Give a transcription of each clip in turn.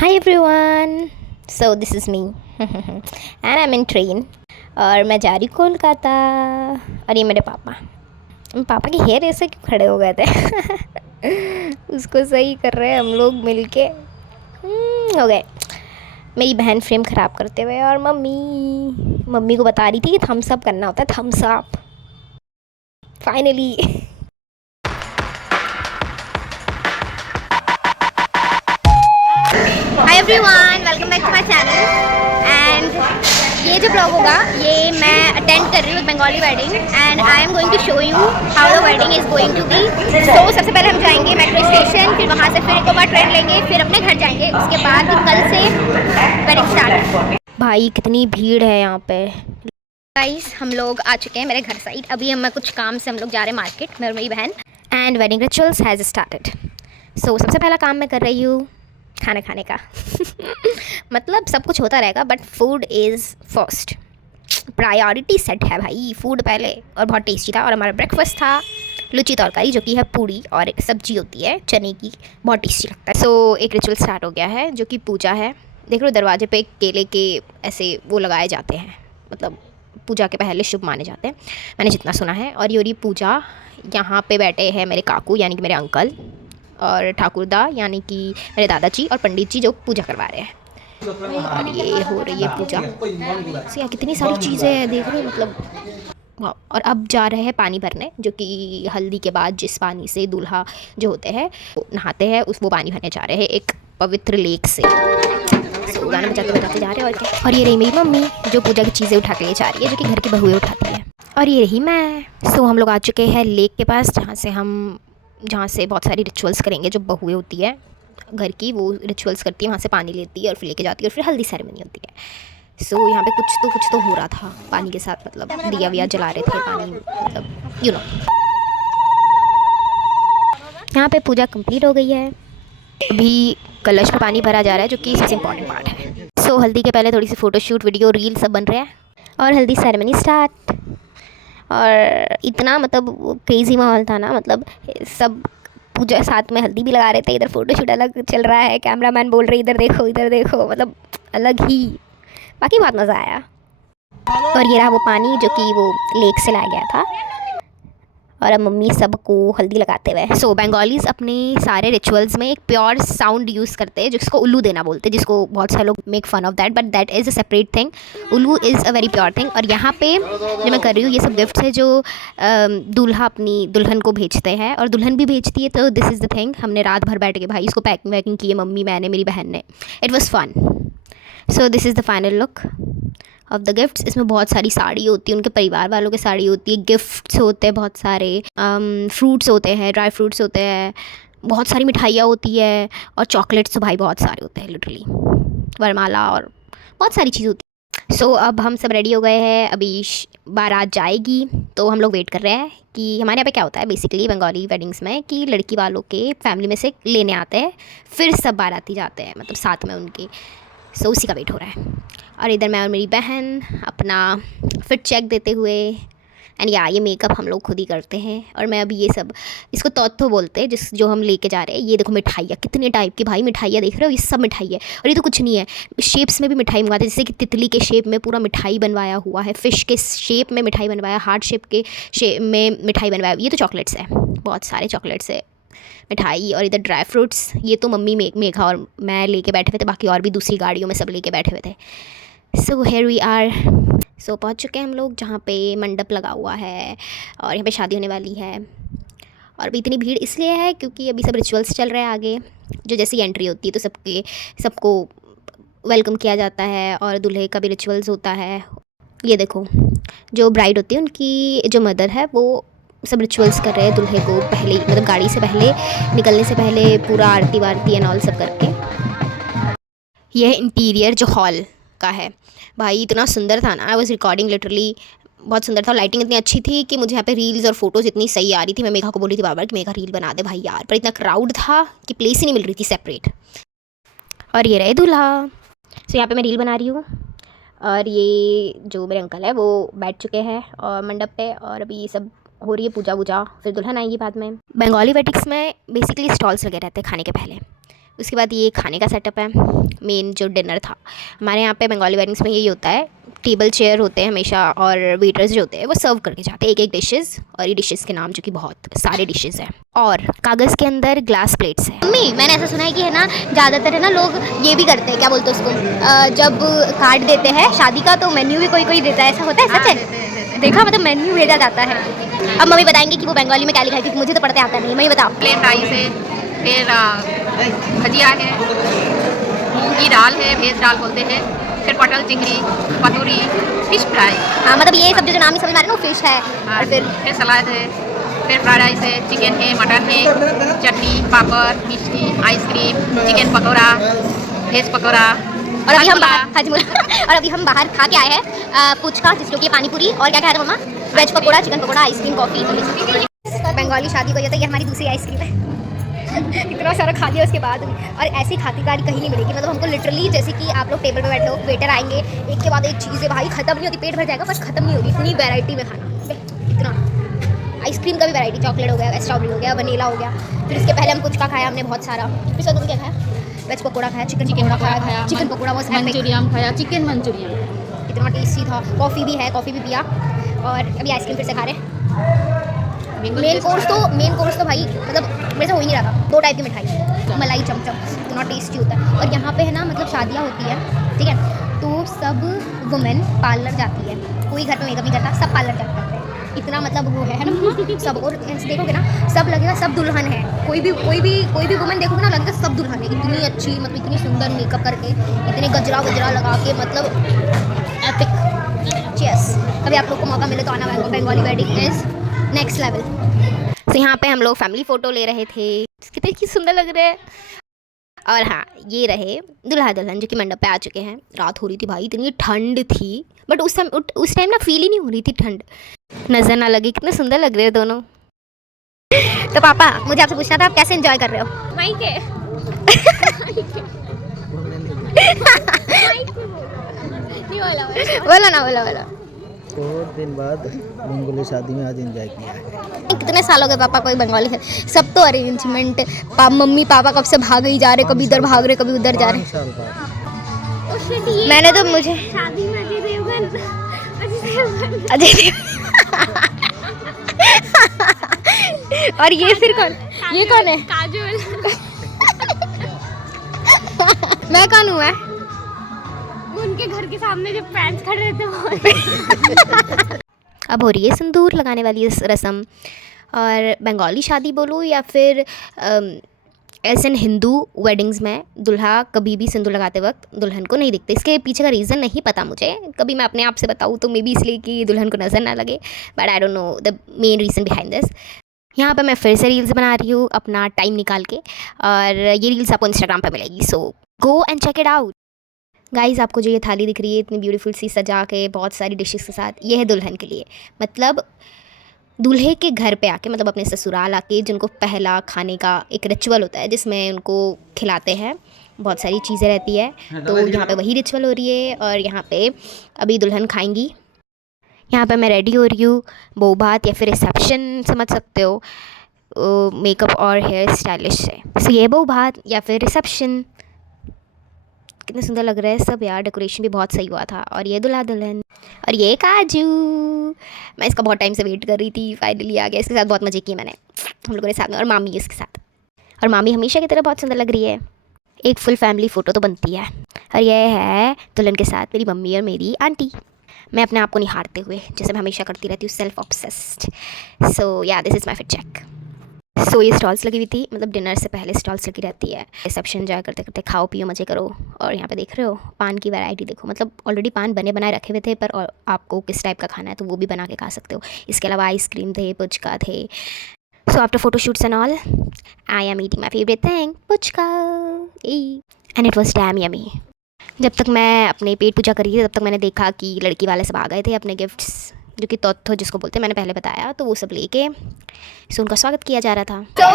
Hi everyone. So this is me and I'm in train और मैं जा रही कोलकाता। और ये मेरे पापा। पापा के हेयर ऐसे क्यों खड़े हो गए थे उसको सही कर रहे हैं हम लोग मिलके। हो गए। मेरी बहन फ्रेम ख़राब करते हुए और मम्मी मम्मी को बता रही थी कि थम्स अप करना होता है, thumbs up finally hi everyone, welcome back to my channel. And ये जो ब्लॉग होगा ये मैं अटेंड कर रही हूँ Bengali wedding and I am going to show you how the wedding is going to be. So सबसे पहले हम जाएंगे मेट्रो स्टेशन, फिर वहाँ से फिर एक बार ट्रेन लेंगे, फिर अपने घर जाएंगे। उसके बाद कल से वेडिंग स्टार्ट। भाई कितनी भीड़ है यहाँ पे। गाइस हम लोग आ चुके हैं मेरे घर साइड। अभी हम कुछ काम से हम लोग जा रहे हैं मार्केट, मैं और मेरी बहन। And wedding rituals has started. So सबसे पहला काम मैं कर रही हूँ खाना खाने का मतलब सब कुछ होता रहेगा but food is first, priority set है भाई। फूड पहले। और बहुत टेस्टी था। और हमारा ब्रेकफास्ट था लुची तरकारी, जो कि है पूड़ी और एक सब्जी होती है चने की, बहुत टेस्टी लगता है। सो एक रिचुअल स्टार्ट हो गया है जो कि पूजा है। देख लो दरवाजे पे केले के ऐसे वो लगाए जाते हैं, मतलब पूजा के पहले शुभ माने जाते हैं, मैंने जितना सुना है। और ये हो रही पूजा। यहाँ पे बैठे हैं मेरे काकू यानी कि मेरे अंकल, और ठाकुरदा यानी कि मेरे दादाजी, और पंडित जी जो पूजा करवा रहे हैं। और ये हो रही है पूजा। तो यहाँ कितनी सारी चीज़ें हैं देख रहे हो, मतलब वाह। और अब जा रहे हैं पानी भरने, जो कि हल्दी के बाद जिस पानी से दूल्हा जो होते हैं वो नहाते हैं, उस वो पानी भरने जा रहे हैं एक पवित्र लेक से। सो गाना बजाते बजाते जा रहे हैं और क्या। और ये रही मेरी मम्मी जो पूजा की चीज़ें उठा के ले जा रही है, जो कि घर की बहुएं उठाती है। और ये रही मैं। सो हम लोग आ चुके हैं लेक के पास, जहाँ से बहुत सारी रिचुअल्स करेंगे। जो बहुएं होती है घर की वो रिचुअल्स करती है, वहाँ से पानी लेती है और फिर लेके जाती है, और फिर हल्दी सेरेमनी होती है। सो यहाँ पे कुछ तो हो रहा था पानी के साथ, मतलब दिया विया जला रहे थे पानी, मतलब यू नो। यहाँ पे पूजा कंप्लीट हो गई है। अभी कलश में पानी भरा जा रहा है, जो कि सबसे इम्पॉर्टेंट पार्ट है। सो हल्दी के पहले थोड़ी सी फ़ोटोशूट वीडियो रील सब बन रहे हैं और हल्दी सेरेमनी स्टार्ट। और इतना मतलब क्रेज़ी माहौल था ना, मतलब सब पूजा साथ में हल्दी भी लगा रहे थे, इधर फ़ोटोशूट अलग चल रहा है, कैमरामैन बोल रहे इधर देखो, मतलब अलग ही। बाकी बहुत मज़ा आया। और ये रहा वो पानी जो कि वो लेक से लाया गया था। और अब मम्मी सबको हल्दी लगाते हुए। सो बंगालीज़ अपने सारे रिचुअल्स में एक प्योर साउंड यूज़ करते हैं जिसको उल्लू देना बोलते हैं, जिसको बहुत सारे लोग make fun of that, but that is a separate thing. उल्लू is a very pure thing. और यहाँ पे जो मैं कर रही हूँ ये सब गिफ्ट्स है जो दूल्हा अपनी दुल्हन को भेजते हैं और दुल्हन भी भेजती है। तो दिस इज़ द थिंग, हमने रात भर बैठ के भाई इसको पैकिंग वैकिंग की है, मम्मी, मैंने, मेरी बहन ने। It was fun. So this is the final look of the gifts. इसमें बहुत सारी साड़ी होती है, उनके परिवार वालों की साड़ी होती है, गिफ्ट्स होते हैं बहुत सारे, फ्रूट्स होते हैं, ड्राई फ्रूट्स होते हैं, बहुत सारी मिठाइयाँ होती है, और चॉकलेट्स तो भाई बहुत सारे होते हैं लिटरली, वरमाला और बहुत सारी चीज़ होती है। सो अब हम सब रेडी हो गए हैं, अभी बारात जाएगी। तो हम लोग वेट कर रहे हैं कि हमारे यहाँ पे क्या होता है बेसिकली बंगाली वेडिंग्स में, कि लड़की वालों के फैमिली में से लेने आते हैं, फिर सब बाराती जाते हैं, मतलब साथ में उनके। सो उसी का वेट हो रहा है। और इधर मैं और मेरी बहन अपना फिट चेक देते हुए, एंड या ये मेकअप हम लोग खुद ही करते हैं। और मैं अभी ये सब, इसको तोत्तो बोलते हैं जिस जो हम लेके जा रहे हैं। ये देखो मिठाइयाँ कितने टाइप की भाई, मिठाइयाँ देख रहे हो, ये सब मिठाई है। और ये तो कुछ नहीं है, शेप्स में भी मिठाई मंगाते हैं, जैसे कि तितली के शेप में पूरा मिठाई बनवाया हुआ है, फ़िश के शेप में मिठाई बनवाया, हार्ट शेप के शेप में मिठाई बनवाया। ये तो चॉकलेट्स है, बहुत सारे चॉकलेट्स है, मिठाई। और इधर ड्राई फ्रूट्स, ये तो मम्मी मेघा और मैं लेके बैठे हुए थे, बाकी और भी दूसरी गाड़ियों में सब लेके बैठे हुए थे। So here we are. So पहुँच चुके हैं हम लोग जहाँ पे मंडप लगा हुआ है और यहाँ पे शादी होने वाली है। और अभी इतनी भीड़ इसलिए है क्योंकि अभी सब रिचुअल्स चल रहे हैं आगे। जो जैसी एंट्री होती है तो सबको वेलकम किया जाता है, और दूल्हे का भी रिचुअल्स होता है। ये देखो जो ब्राइड होती है उनकी जो मदर है वो सब रिचुअल्स कर रहे हैं दूल्हे को पहले ही, मतलब गाड़ी से पहले निकलने से पहले पूरा आरती वारती एंड ऑल सब करके। यह इंटीरियर जो हॉल का है भाई इतना सुंदर था ना, आई वॉज रिकॉर्डिंग लिटरली, बहुत सुंदर था। लाइटिंग इतनी अच्छी थी कि मुझे यहाँ पे रील्स और फोटोज़ इतनी सही आ रही थी। मैं मेघा को बोली थी बार बार कि मेघा रील बना दे भाई यार, पर इतना क्राउड था कि प्लेस ही नहीं मिल रही थी सेपरेट। और ये रहे दूल्हा। सो यहाँ पे मैं रील बना रही हूँ। और ये जो मेरे अंकल है वो बैठ चुके हैं और मंडप पे, और अभी सब हो रही है पूजा वूजा, फिर दुल्हन आएगी बाद में। बंगाली वेडिंग्स में बेसिकली स्टॉल्स लगे रहते हैं खाने के पहले। उसके बाद ये खाने का सेटअप है, मेन जो डिनर था। हमारे यहाँ पे बंगाली वेडिंग्स में यही होता है, टेबल चेयर होते हैं हमेशा और वेटर्स जो होते हैं वो सर्व करके जाते हैं एक एक डिशेस, और ये डिशेस के नाम जो कि बहुत सारे डिशेस हैं, और कागज़ के अंदर ग्लास प्लेट्स हैं। मम्मी मैंने ऐसा सुना है कि है ना ज़्यादातर है ना लोग ये भी करते हैं, क्या बोलते हैं उसको, जब कार्ड देते हैं शादी का तो मेन्यू भी कोई कोई देता है, ऐसा होता है? सच है? देखा, मतलब मेन्यू भेजा जाता है। अब मम्मी बताएंगे कि वो बंगाली में क्या लिखा है, क्योंकि मुझे तो पढ़ते आता नहीं। मम्मी बताओ। प्लेन राइस है, फिर भजिया है, मूंग की दाल है, भेज दाल बोलते हैं, फिर पटल चिंगड़ी, पतूरी, फिश फ्राई। हाँ, मतलब ये सब जो नाम नहीं समझ में आ रहे ना, वो फिश है। और फिर सलाद है, फिर फ्राइड राइस है, चिकन है, मटन है, chutney, papad, mishti, ice cream, chicken pakora, veg pakora. और अभी हम बाहर और अभी हम बाहर खा के आए हैं पुचका, जिसको कि पानी पूरी, और क्या खाया था मम्मा? Veg pakora, chicken pakora, ice cream, coffee. Bengali शादी को ये तो ये हमारी दूसरी आइसक्रीम है। इतना सारा खा लिया उसके बाद, और ऐसी खातिरदारी कहीं नहीं मिलेगी। मतलब हमको लिटरली, जैसे कि आप लोग टेबल पे बैठे हो, वेटर आएंगे एक के बाद एक चीज़ें, भाई खत्म नहीं होती, पेट भर जाएगा पर खत्म नहीं होगी, इतनी वैरायटी में खाना। इतना आइसक्रीम का भी वैरायटी, चॉकलेट हो गया, स्ट्रॉबेरी हो गया, वनीला हो गया। फिर इसके पहले हम पुचका खाया हमने बहुत सारा। फिर तुमने क्या खाया? वेज पकौड़ा खाया, चिकन पकौड़ा खाया, चिकन पकौड़ा वो मंचूरियन खाया, चिकन मंचूरियन इतना टेस्टी था। कॉफ़ी भी है, कॉफ़ी भी पिया, और अभी आइसक्रीम फिर से खा रहे हैं। मेन कोर्स तो भाई मतलब मेरे से हो ही नहीं रहा था। 2 टाइप की मिठाई, मलाई चमचम, इतना टेस्टी होता है। और यहाँ पे है ना, मतलब शादियाँ होती है, ठीक है, तो सब वुमेन पार्लर जाती है, कोई घर पे मेकअप नहीं करता, सब पार्लर जाते हैं। इतना मतलब वो है ना सब। और देखोगे ना, सब लगेगा सब दुल्हन है। कोई भी वुमेन देखोगे ना, लगेगा सब दुल्हन है। इतनी अच्छी, मतलब इतनी सुंदर मेकअप करके, इतने गजरा लगा के, मतलब एपिक। चीयर्स। कभी आप लोग को मौका मिले तो आना, Bengali wedding is next level. तो यहाँ पे हम लोग फैमिली फ़ोटो ले रहे थे, कितने सुंदर लग रहे हैं। और हाँ, ये रहे दूल्हा दुल्हन जो कि मंडप पे आ चुके हैं। रात हो रही थी भाई, इतनी ठंड थी, बट उस टाइम ना फील ही नहीं हो रही थी ठंड, नज़र ना लगी, कितने सुंदर लग रहे हैं दोनों। तो पापा, मुझे आपसे पूछना था, आप कैसे एंजॉय कर रहे हो? वहीं के बोलो। 2 दिन बाद बंगाली शादी में आज एंजॉय किया है। कितने साल हो गए पापा कोई बंगाली है? सब तो अरेंजमेंट, मम्मी पापा कब से भाग ही जा रहे, कभी इधर भाग रहे, कभी उधर जा रहे। 5 साल बाद मैंने तो मुझे शादी में अजय देवगन और ये फिर कौन? ये कौन है? काजोल। मैं कौन हूँ? मैं उनके घर के सामने जब फैंस खड़े रहते वो। अब हो रही है सिंदूर लगाने वाली रस्म। और बंगाली शादी बोलो या फिर एज एन हिंदू वेडिंग्स में दूल्हा कभी भी सिंदूर लगाते वक्त दुल्हन को नहीं दिखते। इसके पीछे का रीज़न नहीं पता मुझे, कभी मैं अपने आप से बताऊँ तो मे बी इसलिए कि दुल्हन को नज़र ना लगे, but I don't know the main reason behind this. यहाँ पर मैं फिर से रील्स बना रही हूँ अपना टाइम निकाल के, और ये रील्स आपको इंस्टाग्राम पर मिलेगी, so go and check it out. Guys, आपको जो ये थाली दिख रही है इतनी ब्यूटीफुल सी सजा के बहुत सारी डिशेस के साथ, ये है दुल्हन के लिए। मतलब दूल्हे के घर पे आके, मतलब अपने ससुराल आके, जिनको पहला खाने का एक रिचुअल होता है जिसमें उनको खिलाते हैं, बहुत सारी चीज़ें रहती है, तो यहाँ पे वही रिचुअल हो रही है। और यहाँ पे अभी दुल्हन खाएंगी। यहाँ पे मैं रेडी हो रही हूँ, बहू भात या फिर रिसेप्शन समझ सकते हो, मेकअप और हेयर स्टाइलिश से। सो ये बहू भात या फिर रिसेप्शन, कितने सुंदर लग रहा है सब यार, डेकोरेशन भी बहुत सही हुआ था। और ये दूल्हा दुल्हन, और ये काजू, मैं इसका बहुत टाइम से वेट कर रही थी, फाइनली आ गया। इसके साथ बहुत मज़े किए मैंने हम लोगों ने साथ में, और मामी इसके साथ, और मामी हमेशा की तरह बहुत सुंदर लग रही है। एक फुल फैमिली फ़ोटो तो बनती है। और ये है दुल्हन के साथ मेरी मम्मी और मेरी आंटी, मैं अपने आप को निहारते हुए, जैसे मैं हमेशा करती रहती हूँ, self obsessed. So yeah this is my fit check. So ये स्टॉल्स लगी हुई थी, मतलब डिनर से पहले स्टॉल्स लगी रहती है। रिसेप्शन एंजॉय करते करते खाओ पियो मज़े करो। और यहाँ पे देख रहे हो पान की वैरायटी देखो, मतलब ऑलरेडी पान बने बनाए रखे हुए थे, पर और आपको किस टाइप का खाना है तो वो भी बना के खा सकते हो। इसके अलावा आइसक्रीम थे, पुचका थे। So after photo shoots and all, I am eating my favourite thing, puchka, and it was damn yummy. जब तक मैं अपने पेट पूजा करी थी, तब तक मैंने देखा कि लड़की वाले सब आ गए थे अपने गिफ्ट्स, जो कि तोत्थो जिसको बोलते हैं, मैंने पहले बताया, तो वो सब लेके सो उनका स्वागत किया जा रहा था। तो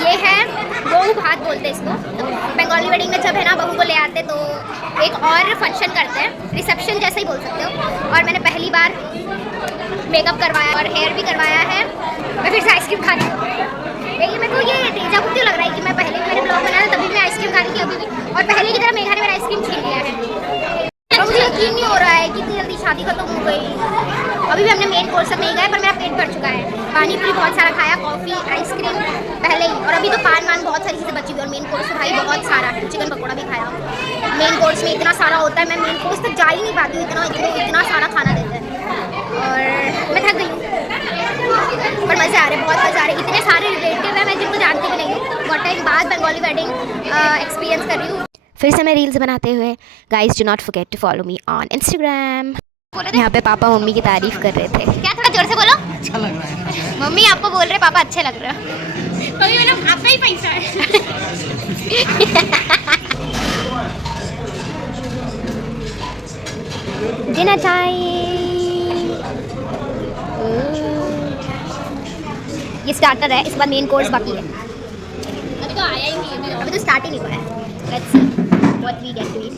ये है बहू भात बोलते हैं इसको। तो बंगाली वेडिंग में जब है ना बहू को ले आते तो एक और फंक्शन करते हैं, रिसेप्शन जैसा ही बोल सकते हो। और मैंने पहली बार मेकअप करवाया और हेयर भी करवाया है। मैं फिर से आइसक्रीम खा रही हूँ। देखिए मेरे को ये डेजा वू क्यों लग रहा है कि मैं पहले भी मैंने ब्लॉग बनाया था तभी मैं आइसक्रीम खा रही थी अभी भी, और पहले की तरह मेघा ने मेरा आइसक्रीम छीन लिया है। और मुझे यकीन नहीं हो रहा है कि इतनी जल्दी शादी खत्म हो गई। अभी भी हमने मेन कोर्स तक नहीं गए पर मेरा पेट भर चुका है। पानी पूरी बहुत सारा खाया, कॉफ़ी, आइसक्रीम पहले ही, और अभी तो पान वान बहुत सारी चीज़ें बची हुई, और मेन कोर्स तो भाई बहुत सारा है। चिकन पकौड़ा भी खाया। मेन कोर्स में इतना सारा होता है, मैं मेन कोर्स तक जा ही नहीं पाती हूँ, इतना सारा खाना देते हैं, और मैं थक गई हूँ। पर मज़े आ रहे, बहुत मज़े आ रहे। इतने सारे रिलेटिव हैं मैं जिनको जानती भी नहीं हूँ। बहुत टाइम बाद बंगाली वेडिंग एक्सपीरियंस कर रही हूँ। फिर से मैं रील्स बनाते हुए। Guys do not forget to follow me on Instagram. यहाँ पे पापा मम्मी की तारीफ कर रहे थे। क्या थोड़ा जोर से बोलो। अच्छा लग रहा है। मम्मी आपको बोल रहे पापा अच्छे लग रहे हो। तो ये मतलब आपका ही पैसा है। Dinner time. ये स्टार्टर है, इसके बाद मेन कोर्स बाकी है। अभी तो आया ही नहीं है। अभी तो स्टार्ट ही नहीं हुआ है। Let's see what we get to eat.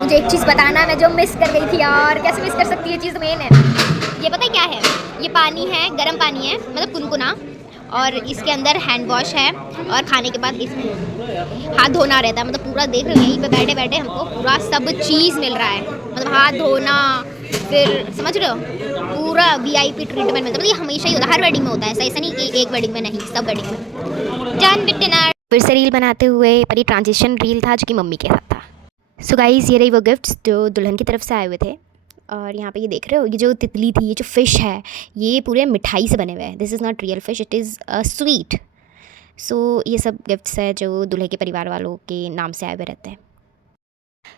मुझे एक चीज़ बताना, मैं जो मिस कर गई थी यार, कैसे मिस कर सकती है, चीज़ मेन है। ये पता है क्या है? ये पानी है, गर्म पानी है, मतलब कुनकुना, और इसके अंदर हैंड वॉश है, और खाने के बाद इसमें हाथ धोना रहता है। मतलब पूरा देख रहे हो, यहीं पे बैठे बैठे हमको पूरा सब चीज़ मिल रहा है। मतलब हाथ धोना, फिर समझ रहे हो, पूरा VIP ट्रीटमेंट मिलता है। मतलब ये हमेशा ही होता है, हर वेडिंग में होता है ऐसा नहीं कि एक वेडिंग में नहीं, सब वेडिंग में। जान बिट डिनर। फिर से रील बनाते हुए, पर ये ट्रांजिशन रील था जो कि मम्मी के साथ था। सो गाइज़ ये रही वो गिफ्ट्स जो दुल्हन की तरफ से आए हुए थे। और यहाँ पे ये देख रहे हो, ये जो तितली थी, ये जो फ़िश है, ये पूरे मिठाई से बने हुए हैं। This is not real fish, it is sweet. So ये सब गिफ्ट्स है जो दूल्हे के परिवार वालों के नाम से आए हुए रहते हैं।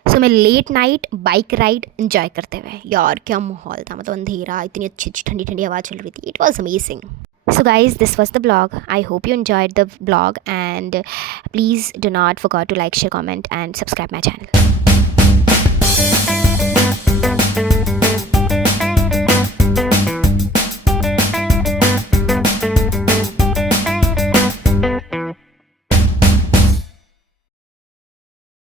सो मैं late night bike ride enjoy करते हुए, यार क्या माहौल था, मतलब अंधेरा, इतनी अच्छी अच्छी ठंडी ठंडी हवा चल रही थी। It was amazing. So guys, this was the vlog. I hope you enjoyed the vlog, and please do not forget to like, share, comment and subscribe my channel.